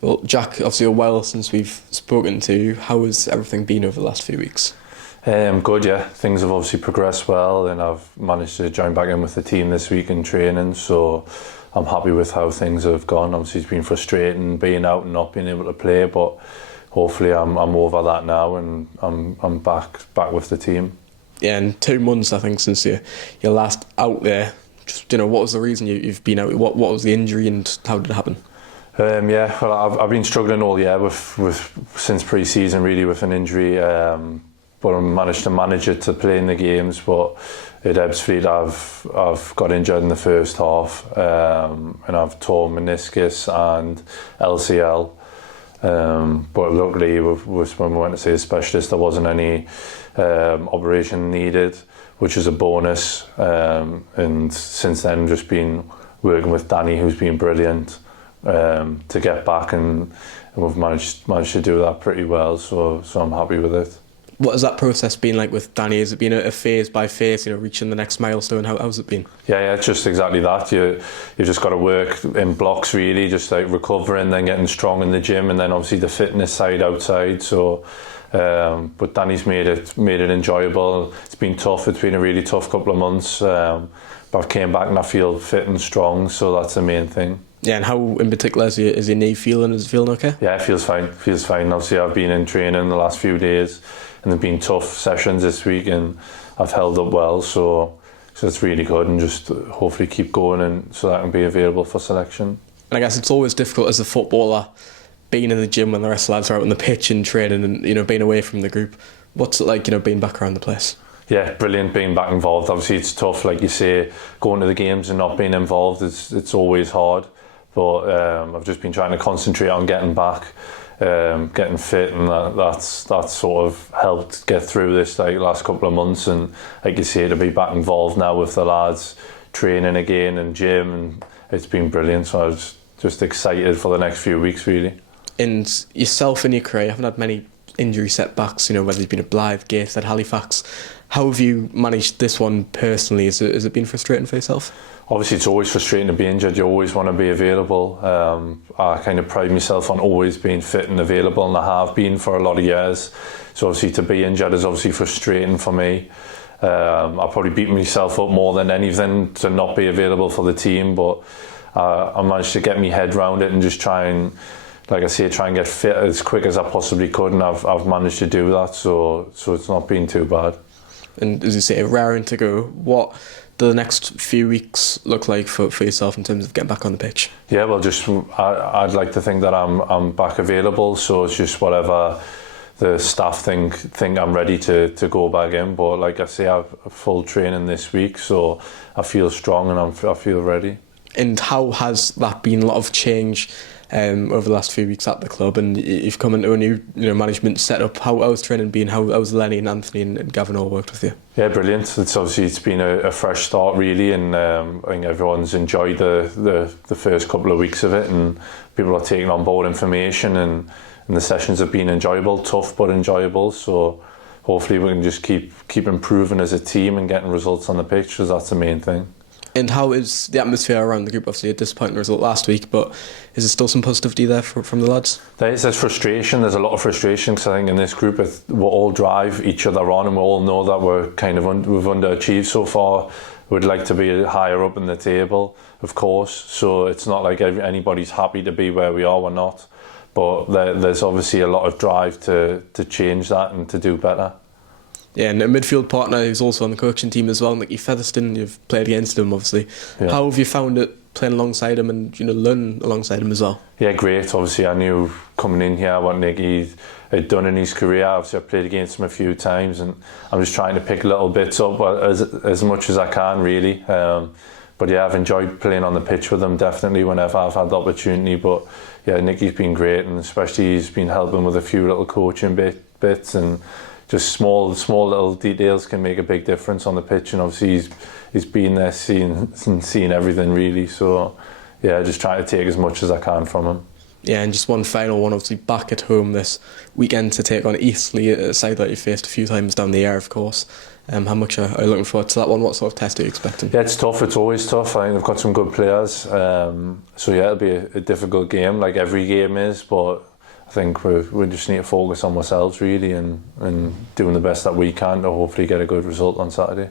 Well, Jack, obviously a while since we've spoken to you. How has everything been over the last few weeks? Good, yeah. Things have obviously progressed well, and I've managed to join back in with the team this week in training, so I'm happy with how things have gone. Obviously, it's been frustrating being out and not being able to play, but hopefully I'm over that now, and I'm back with the team. Yeah, in 2 months, I think, since your last out there. Just, what was the reason you've been out? What was the injury, and how did it happen? Yeah, well, I've been struggling all year with since pre-season really with an injury, but I managed to manage it to play in the games. But at Ebbsfleet, I've got injured in the first half, and I've torn meniscus and LCL. But luckily, when we went to see a specialist, there wasn't any operation needed, which is a bonus. And since then, just been working with Danny, who's been brilliant. To get back, and we've managed to do that pretty well, so I'm happy with it. What has that process been like with Danny? Has it been a phase by phase, reaching the next milestone? How's it been? Yeah, just exactly that. You just got to work in blocks really, just like recovering, then getting strong in the gym, and then obviously the fitness side outside. So but Danny's made it enjoyable. It's been tough. It's been a really tough couple of months, but I've came back and I feel fit and strong, so that's the main thing. Yeah, and how in particular is your knee feeling? Is it feeling okay? Yeah, it feels fine. Obviously, I've been in training the last few days, and there've been tough sessions this week, and I've held up well, so it's really good, and just hopefully keep going, and so that I can be available for selection. And I guess it's always difficult as a footballer, being in the gym when the rest of the lads are out on the pitch and training, and being away from the group. What's it like, being back around the place? Yeah, brilliant being back involved. Obviously, it's tough, like you say, going to the games and not being involved. It's always hard. But I've just been trying to concentrate on getting back, getting fit, and that's sort of helped get through this last couple of months. And like you say, to be back involved now with the lads, training again and gym, and it's been brilliant. So I was just excited for the next few weeks, really. And yourself in your career, you haven't had many injury setbacks, whether you've been at Blythe, Gateshead, Halifax. How have you managed this one personally? Has it been frustrating for yourself? Obviously, it's always frustrating to be injured. You always want to be available. I kind of pride myself on always being fit and available, and I have been for a lot of years. So obviously, to be injured is obviously frustrating for me. I probably beat myself up more than anything to not be available for the team, but I managed to get my head around it and just try and, like I say, try and get fit as quick as I possibly could, and I've managed to do that. So it's not been too bad. And as you say, raring to go. What do the next few weeks look like for yourself in terms of getting back on the pitch? Yeah, well, I'd like to think that I'm back available. So it's just whatever the staff think I'm ready to go back in. But like I say, I've full training this week, so I feel strong and I feel ready. And how has that been? A lot of change over the last few weeks at the club, and you've come into a new management setup. How's training been? How's Lenny and Anthony and Gavin all worked with you? Yeah, brilliant. It's been a fresh start really, and I think everyone's enjoyed the first couple of weeks of it, and people are taking on board information, and the sessions have been enjoyable, tough but enjoyable. So hopefully we can just keep improving as a team and getting results on the pitch, because that's the main thing. And how is the atmosphere around the group? Obviously a disappointing result last week, but is there still some positivity there from the lads? There's frustration. There's a lot of frustration, because I think in this group we all drive each other on, and we all know that we're kind of we've underachieved so far. We'd like to be higher up in the table, of course, so it's not like anybody's happy to be where we are. We're not, but there's obviously a lot of drive to change that and to do better. Yeah, and a midfield partner who's also on the coaching team as well, Nick Featherstone. You've played against him, obviously. Yeah. How have you found it playing alongside him and learning alongside him as well? Yeah, great. Obviously, I knew coming in here what Nick had done in his career. Obviously, I played against him a few times, and I'm just trying to pick little bits up as much as I can, really. But yeah, I've enjoyed playing on the pitch with him, definitely, whenever I've had the opportunity. But yeah, Nicky's been great, and especially he's been helping with a few little coaching bits, and just small little details can make a big difference on the pitch. And obviously he's been there, seeing everything really. So yeah, just trying to take as much as I can from him. Yeah, and just one final one, obviously back at home this weekend to take on Eastleigh, a side that you faced a few times down the air, of course. How much are you looking forward to that one? What sort of test are you expecting? Yeah, it's tough. It's always tough. I think they've got some good players. So yeah, it'll be a difficult game, like every game is. But I think we just need to focus on ourselves really and doing the best that we can to hopefully get a good result on Saturday.